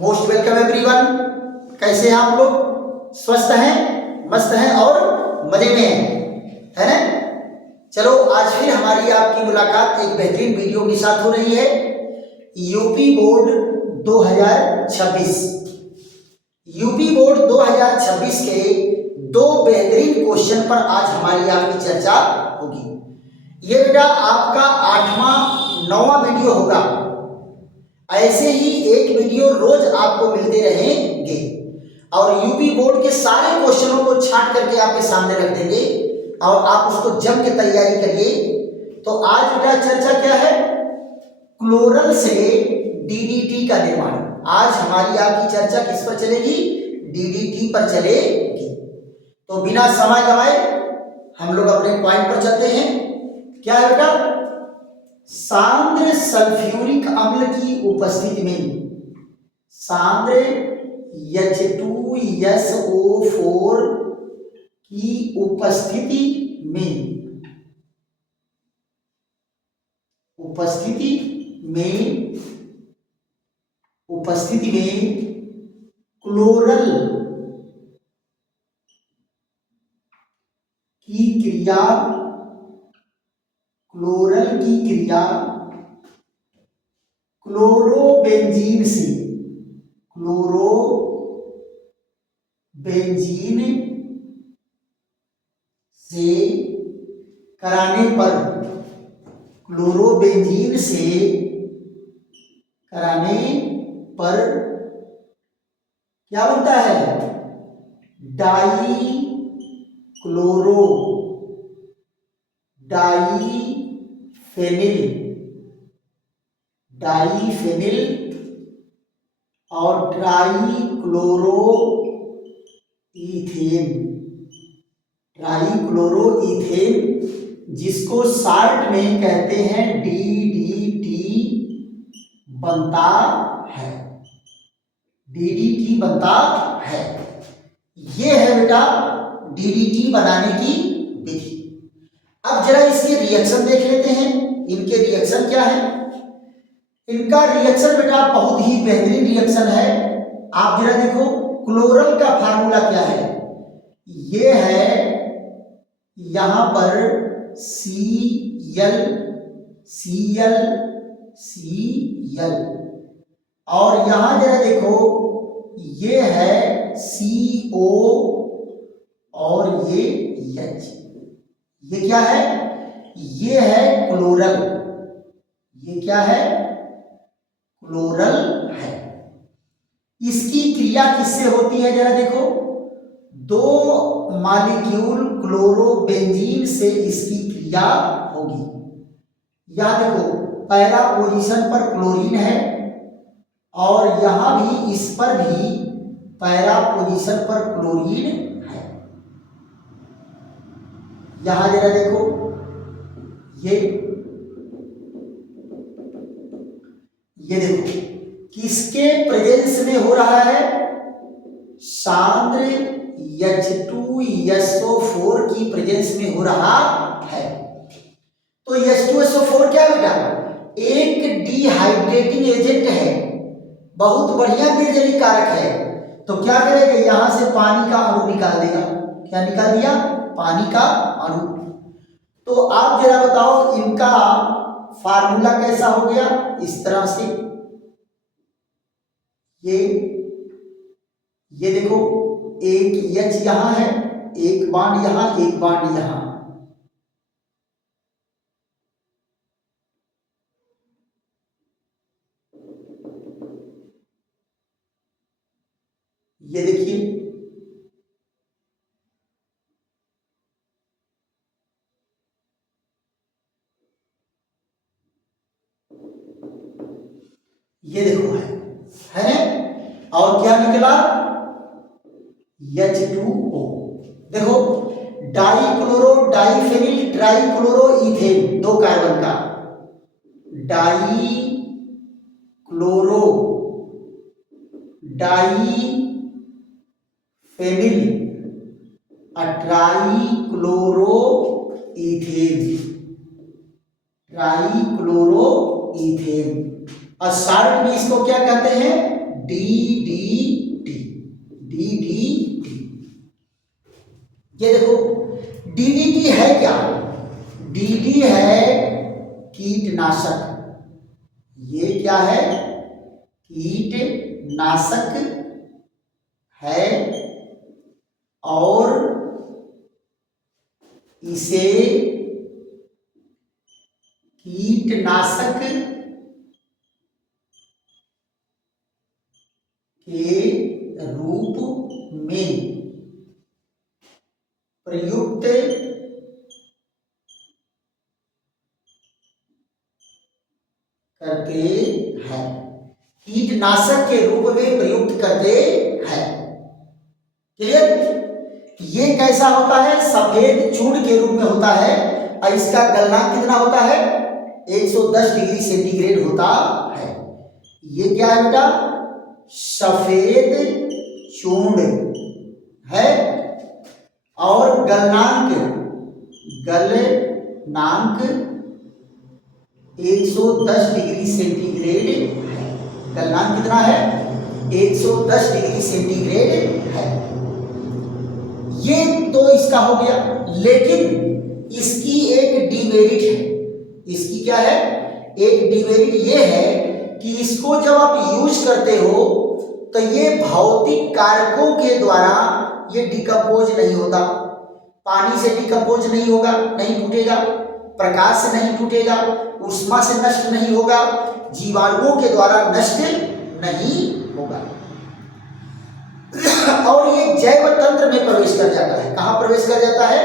Most welcome everyone. कैसे हैं आप लोग? स्वस्थ हैं, मस्त हैं और मजे में हैं, है ना? चलो आज फिर हमारी आपकी मुलाकात एक बेहतरीन वीडियो के साथ हो रही है। यूपी बोर्ड 2026 यूपी बोर्ड 2026 के दो बेहतरीन क्वेश्चन पर आज हमारी आपकी चर्चा होगी। ये बेटा आपका 8वां 9वां वीडियो होगा। ऐसे ही एक वीडियो रोज आपको मिलते रहेंगे और यूपी बोर्ड के सारे क्वेश्चनों को छांट करके आपके सामने रख देंगे और आप उसको जम के तैयारी करिए। तो आज बेटा चर्चा क्या है? क्लोरल से डीडीटी का निर्माण। आज हमारी आपकी चर्चा किस पर चलेगी? डीडीटी पर चलेगी। तो बिना समय गवाए हम लोग अपने पॉइंट पर चलते हैं। क्या है बेटा? सांद्र सल्फ्यूरिक अम्ल की उपस्थिति में सांद्र H2SO4 की उपस्थिति में क्लोरल की क्रिया क्लोरोबेंजीन से कराने पर क्या बनता है? डाईफेनिल और ट्राइक्लोरोईथेन जिसको शॉर्ट में कहते हैं डीडीटी बनता है। ये है बेटा डीडीटी बनाने की विधि। अब जरा इसके रिएक्शन देख लेते हैं। इनके रिएक्शन क्या है? इनका रिएक्शन बेटा बहुत ही बेहतरीन रिएक्शन है। आप जरा देखो क्लोरल का फार्मूला क्या है? ये है यहां पर Cl और यहां जरा देखो ये है CO और ये H। ये क्या है? ये है क्लोरल। ये क्या है? क्लोरल है। इसकी क्रिया किससे होती है? जरा देखो, दो मॉलिक्यूल क्लोरोबेंजीन से इसकी क्रिया होगी। यहां देखो पहला पोजीशन पर क्लोरीन है और यहां भी इस पर भी पहला पोजीशन पर क्लोरीन है। यहां जरा देखो ये देखो किसके प्रेजेंस में हो रहा है? सांद्र H2SO4 की प्रेजेंस में हो रहा है। तो H2SO4 क्या बेटा? एक डिहाइड्रेटिंग एजेंट है, बहुत बढ़िया निर्जलीय कारक है। तो क्या करेगा? यहां से पानी का अणु निकाल देगा। क्या निकाल दिया? पानी का अणु। तो आप जरा बताओ इनका फार्मूला कैसा हो गया? इस तरह से ये देखो एक H यहां है, एक बॉन्ड यहां, एक बॉन्ड यहां। ये देखिए ये देखो है ना? और क्या निकला? H2O। देखो डाइक्लोरो डाइफेनिल ट्राइक्लोरोईथेन, दो कार्बन का डाइक्लोरो डाइफेनिल ट्राइक्लोरोईथेन और शॉर्ट में इसको क्या कहते हैं? DDT, DDT। ये देखो DDT है क्या? DD है कीटनाशक। ये क्या है? कीटनाशक है और इसे कीटनाशक के रूप में प्रयुक्त करते हैं। कीटनाशक के रूप में प्रयुक्त करते हैं। क्लियर? ये कैसा होता है? सफेद चूर्ण के रूप में होता है और इसका गलनांक कितना होता है? 110 डिग्री सेंटीग्रेड होता है। ये क्या है बेटा? सफेद चूर्ण है और गलनांक 110 डिग्री सेंटीग्रेड है। गलनांक कितना है? 110 डिग्री सेंटीग्रेड है। ये तो इसका हो गया, लेकिन इसकी एक डिमेरिट है। इसकी क्या है? एक डिमेरिट ये है कि इसको जब आप यूज करते हो तो ये भौतिक कारकों के द्वारा ये डिकम्पोज नहीं होता। पानी से डिकम्पोज नहीं होगा, नहीं टूटेगा, प्रकाश से नहीं टूटेगा, ऊष्मा से नष्ट नहीं होगा, जीवाणुओं के द्वारा नष्ट नहीं होगा और ये जैव तंत्र में प्रवेश कर जाता है। कहाँ प्रवेश कर जाता है?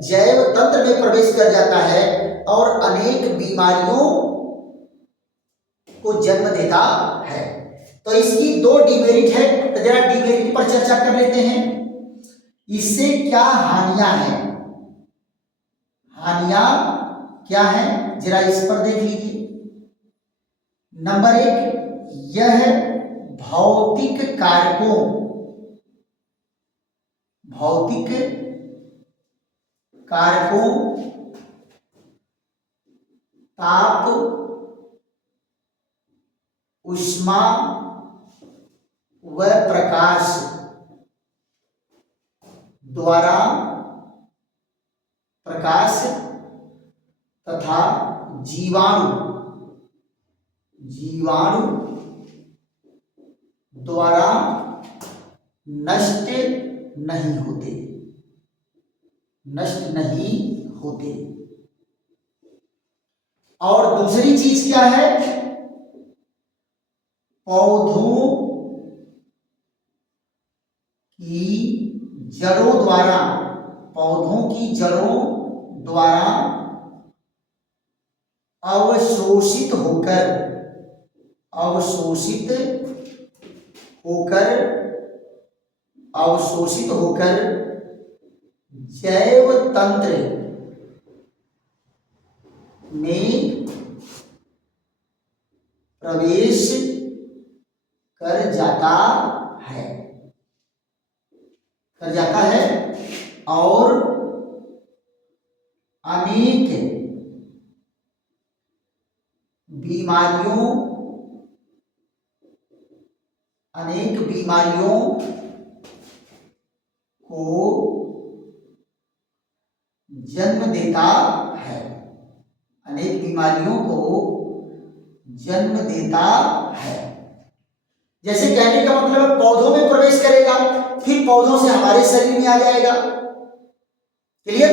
जैव तंत्र में प्रवेश कर जाता है और अनेक बीमारियों को जन्म देता है। तो इसकी दो डिमेरिट है, तो जरा डिमेरिट पर चर्चा कर लेते हैं। इससे क्या हानियां हैं? हानियां क्या है जरा इस पर देख लीजिए। नंबर 1, यह भौतिक कारकों ताप, ऊष्मा व प्रकाश द्वारा प्रकाश तथा जीवाणु द्वारा नष्ट नहीं होते। और दूसरी चीज क्या है? पौधों की जड़ों द्वारा अवशोषित होकर जैव तंत्र में प्रवेश कर जाता है और अनेक बीमारियों को जन्म देता है। जैसे कहने का मतलब पौधों में प्रवेश करेगा, फिर पौधों से हमारे शरीर में आ जाएगा। क्लियर?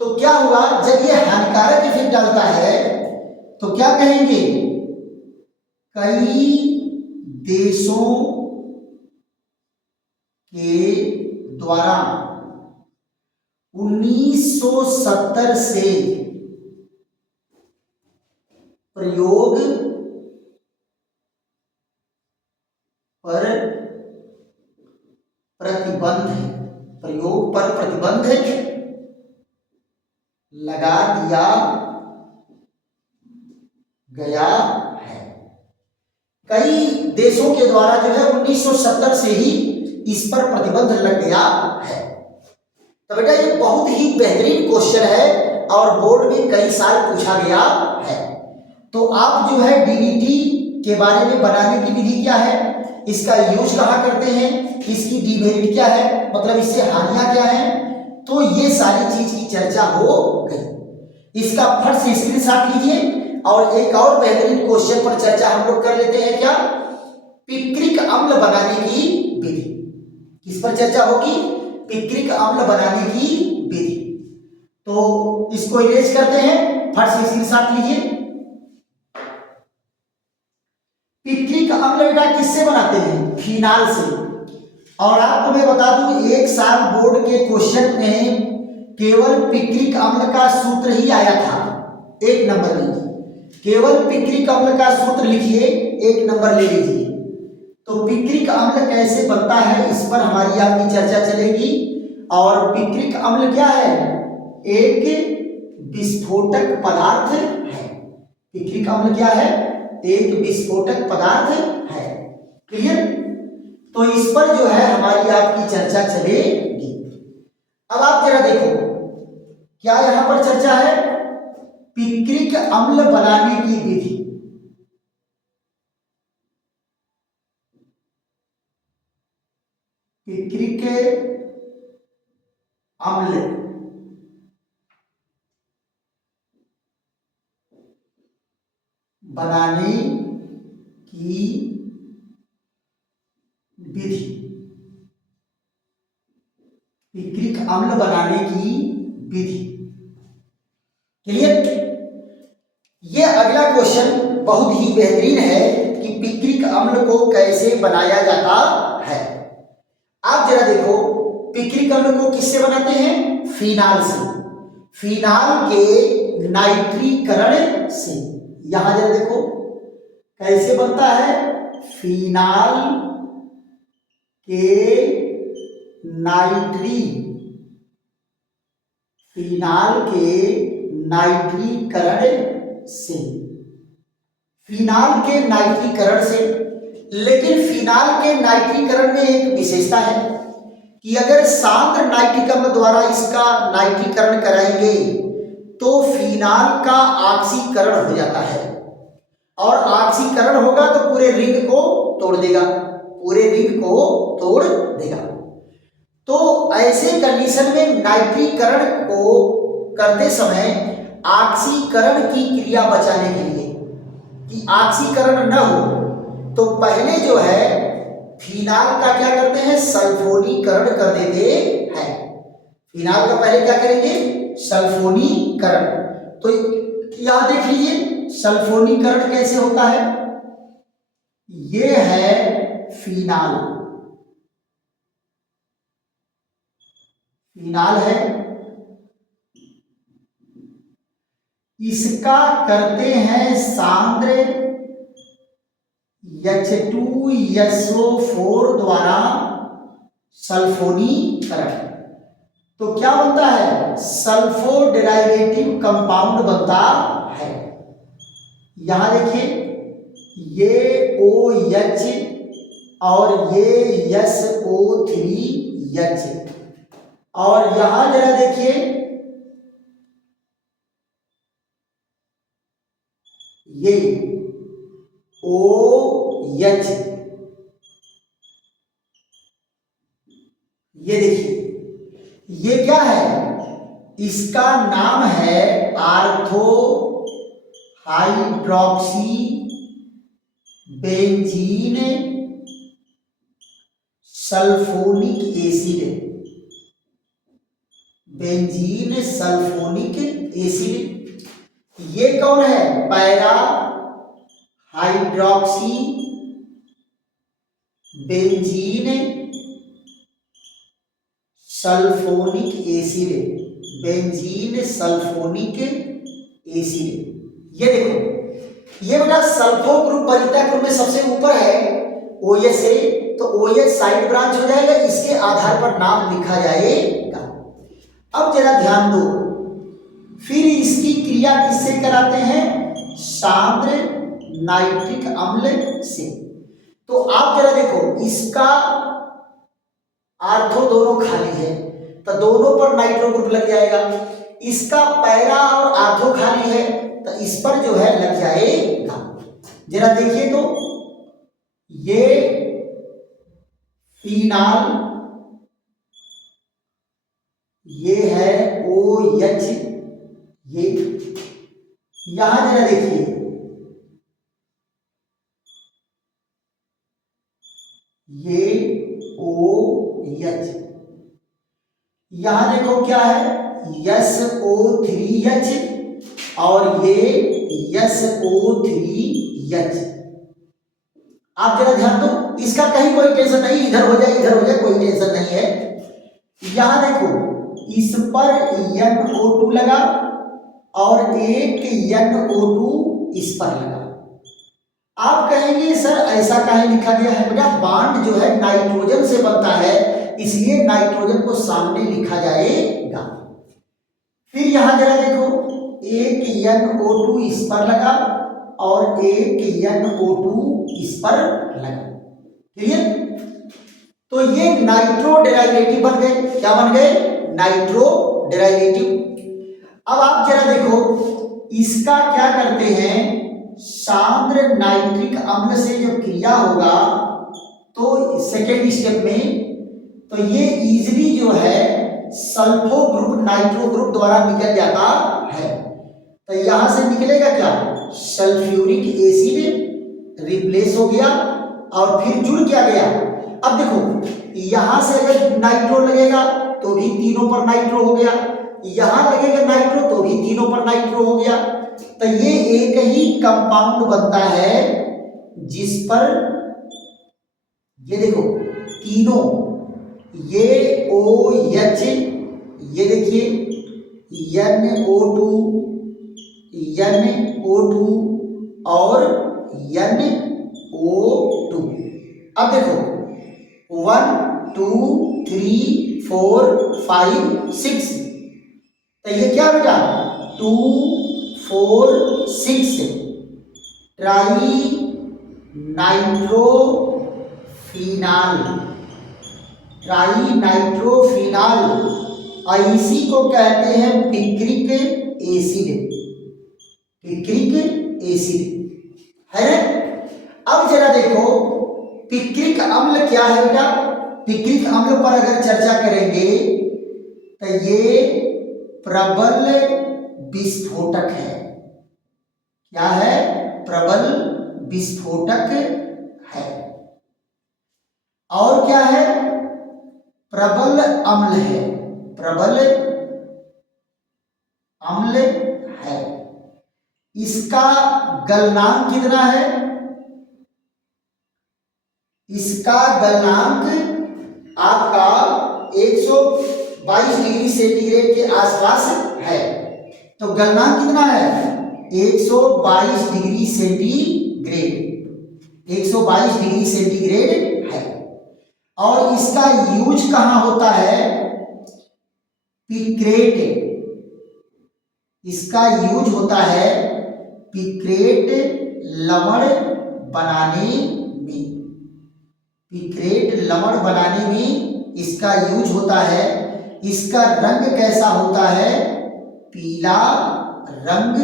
तो क्या हुआ? जब ये हानिकारक इफेक्ट डालता है तो क्या कहेंगे? कई देशों के द्वारा 1970 से प्रयोग पर प्रतिबंध लगा दिया गया है। कई देशों के द्वारा जो है 1970 से ही इस पर प्रतिबंध लग गया है। तो बेटा ये बहुत ही बेहतरीन क्वेश्चन है और बोर्ड में कई साल पूछा गया है। तो आप जो है डीडीटी के बारे में बनाने की विधि क्या है, इसका यूज कहाँ करते हैं, इसकी डिमेरिट क्या है, मतलब इससे हानियां क्या है, तो ये सारी चीज की चर्चा हो गई। इसका फट से स्क्रीनशॉट लीजिए और एक और बेहतरीन क्वेश्चन पर चर्चा हम लोग कर लेते हैं। क्या? पिक्रिक अम्ल बनाने की विधि। किस पर चर्चा होगी? पिक्रिक अम्ल बनाने की विधि। तो इसको इरेज करते हैं, फट से स्क्रीनशॉट लीजिए। पिक्रिक अम्ल बेटा किससे बनाते हैं? फिनाल से। और आपको मैं बता दूं, एक साल बोर्ड के क्वेश्चन में केवल पिक्रिक अम्ल का सूत्र ही आया था, 1 नंबर लीजिए। केवल पिक्रिक अम्ल का सूत्र लिखिए, 1 नंबर ले लीजिए। तो पिक्रिक अम्ल कैसे बनता है, इस पर हमारी आपकी चर्चा चलेगी। और पिक्रिक अम्ल क्या है? एक विस्फोटक पदार्थ है। पिक्रिक अम्ल क्या है? एक विस्फोटक पदार्थ है। क्लियर? तो इस पर जो है हमारी आपकी चर्चा चलेगी। अब आप जरा देखो, क्या यहां पर चर्चा है? पिक्रिक अम्ल बनाने की विधि। पिक्रिक अम्ल बनाने की विधि। पिक्रिक अम्ल बनाने की विधि। क्लियर? ये अगला क्वेश्चन बहुत ही बेहतरीन है कि पिक्रिक अम्ल को कैसे बनाया जाता है। आप जरा देखो, पिक्रिक अम्ल को किससे बनाते हैं? फिनाल से। फिनाल के नाइट्रीकरण से। यहां जरा देखो कैसे बनता है? फिनाल के नाइट्रीकरण से। फिनाल के नाइट्रीकरण से। लेकिन फिनाल के नाइट्रीकरण में एक विशेषता है कि अगर सांद्र नाइट्रिक अम्ल द्वारा इसका नाइट्रीकरण कराएंगे तो फिनाल का ऑक्सीकरण हो जाता है। और ऑक्सीकरण होगा तो पूरे रिंग को तोड़ देगा, पूरे रिंग को तोड़ देगा। तो ऐसे कंडीशन में नाइट्रीकरण को करते समय ऑक्सीकरण की क्रिया बचाने के लिए, कि ऑक्सीकरण न हो, तो पहले जो है फिनाल का क्या करते हैं? सल्फोनीकरण कर देते हैं। फिनाल का पहले क्या करेंगे? सल्फोनीकरण। तो यहां देख लीजिए सल्फोनीकरण कैसे होता है। ये है फिनाल। फिनाल है, इसका करते हैं सांद्र H2SO4 द्वारा सल्फोनीकरण। तो क्या बनता है? सल्फो डेराइवेटिव कंपाउंड बनता है। यहां देखिए, ये OH और ये SO3H। और यहां जरा देखिए, ये OH, ये देखिए, ये क्या है? इसका नाम है ortho hydroxy benzene sulphonic acid. Benzene sulphonic acid. ये कौन है? Para hydroxy benzene sulphonic acid. Benzene sulphonic acid. ये देखो, ये बेटा सल्फो ग्रुप वरीयता ग्रुप में सबसे ऊपर है OH से, तो OH साइड ब्रांच हो जाएगा, इसके आधार पर नाम लिखा जाएगा। अब जरा ध्यान दो, फिर इसकी क्रिया किससे कराते हैं? सांद्र नाइट्रिक अम्ल से। तो आप जरा देखो, इसका आर्थो दोनों खाली है तो दोनों पर नाइट्रो ग्रुप लग जाएगा। इसका पैरा और आर्थो खाली है तो इस पर जो है लग जाएगा। जरा देखिए तो ये फिनाल, ये है OH, ये यहां जरा देखिए ये OH, यहां देखो क्या है SO3H और ये SO3H। आप जरा ध्यान दो, इसका कहीं कोई टेंशन नहीं, इधर हो जाए इधर हो जाए कोई टेंशन नहीं है। यहां देखो इस पर NO2 लगा और एक NO2 इस पर लगा। आप कहेंगे सर ऐसा काहे लिखा गया है? बेटा बॉन्ड जो है नाइट्रोजन से बनता है, इसलिए नाइट्रोजन को सामने लिखा जाएगा। फिर यहां जरा देखो एक NO2 इस पर लगा और एक NO2 इस पर लगा, क्लियर? तो ये नाइट्रो डेराइवेटिव बन गए। क्या बन गए? Nitro derivative. अब आप जरा देखो इसका क्या करते हैं, सांद्र नाइट्रिक अम्ल से जब क्रिया होगा तो सेकेंड स्टेप में, तो ये इजीली जो है सल्फो ग्रुप नाइट्रो ग्रुप द्वारा निकल जाता है। तो यहां से निकलेगा क्या? सल्फ्यूरिक एसिड रिप्लेस हो गया और फिर जुड़ क्या गया? अब देखो यहां से अगर नाइट्रो लगेगा तो भी तीनों पर नाइट्रो हो गया, यहां लगेगा नाइट्रो तो भी तीनों पर नाइट्रो हो गया। तो ये एक ही कंपाउंड बनता है जिस पर ये देखो तीनों, ये OH, ये देखिए NO2 और NO2। अब देखो 1 2 3 4 5 6, तो ये क्या बेटा 2 4 6 ट्राई नाइट्रोफिनाल, ट्राई नाइट्रोफिनाल, इसी को कहते हैं पिक्रिक एसिड, पिक्रिक एसिड है। अब जरा देखो पिक्रिक अम्ल क्या है बेटा? पिक्रिक अम्ल पर अगर चर्चा करेंगे तो ये प्रबल विस्फोटक है। क्या है? प्रबल विस्फोटक है। और क्या है? प्रबल अम्ल है, प्रबल अम्ल है। इसका गलनांक कितना है? इसका गलनांक आपका 122 डिग्री सेंटीग्रेड के आसपास है। तो गलनांक कितना है? 122 डिग्री सेंटीग्रेड, 122 डिग्री सेंटीग्रेड है। और इसका यूज कहां होता है? पिक्रेट, इसका यूज होता है पिक्रेट लवण बनाने में, पिक्रेट लवण बनाने में इसका यूज होता है। इसका रंग कैसा होता है? पीला रंग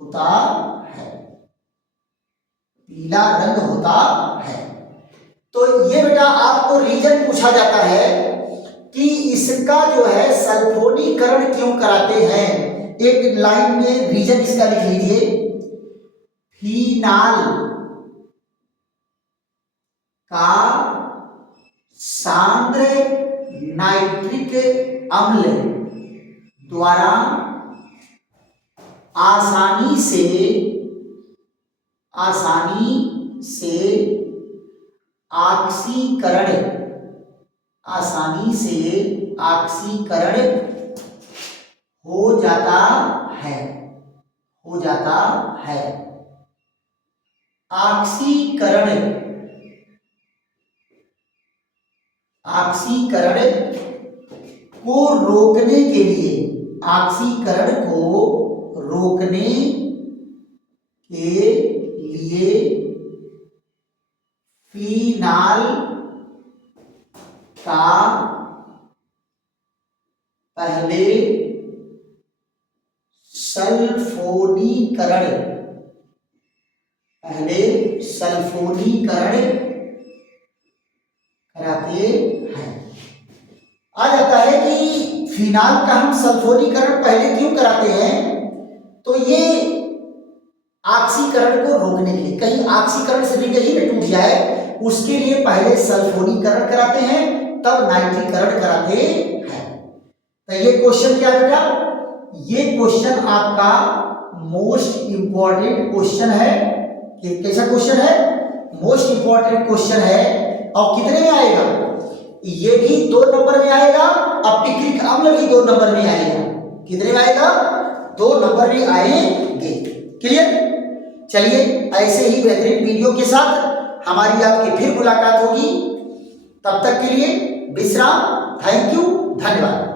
होता है, पीला रंग होता है। तो ये बेटा आपको रीजन पूछा जाता है कि इसका जो है सल्फोनीकरण क्यों कराते हैं। एक लाइन में रीजन इसका लिख लीजिए, फिनाल का सांद्र नाइट्रिक अम्ल द्वारा आसानी से ऑक्सीकरण हो जाता है, हो जाता है। ऑक्सीकरण को रोकने के लिए, ऑक्सीकरण को रोकने के लिए फिनाल का पहले सल्फोनीकरण पहले सल्फोनीकरण कराते हैं। आ जाता है कि फिनाल का हम सल्फोनीकरण पहले क्यों कराते हैं, तो ये ऑक्सीकरण को रोकने के लिए, कहीं ऑक्सीकरण से भी कहीं टूट जाए उसके लिए पहले सल्फोनीकरण कराते हैं, तब नाइट्रीकरण कराते हैं। तो ये क्वेश्चन क्या बेटा, ये क्वेश्चन आपका मोस्ट इंपॉर्टेंट क्वेश्चन है। कैसा क्वेश्चन है, मोस्ट इंपॉर्टेंट क्वेश्चन है। और कितने में आएगा, ये भी 2 नंबर में आएगा और पिक्रिक अम्ल भी 2 नंबर में आएगा। कितने में आएगा, 2 नंबर में आएंगे। क्लियर। चलिए ऐसे ही बेहतरीन वीडियो के साथ हमारी आपकी फिर मुलाकात होगी। तब तक के लिए विश्राम। थैंक यू, धन्यवाद।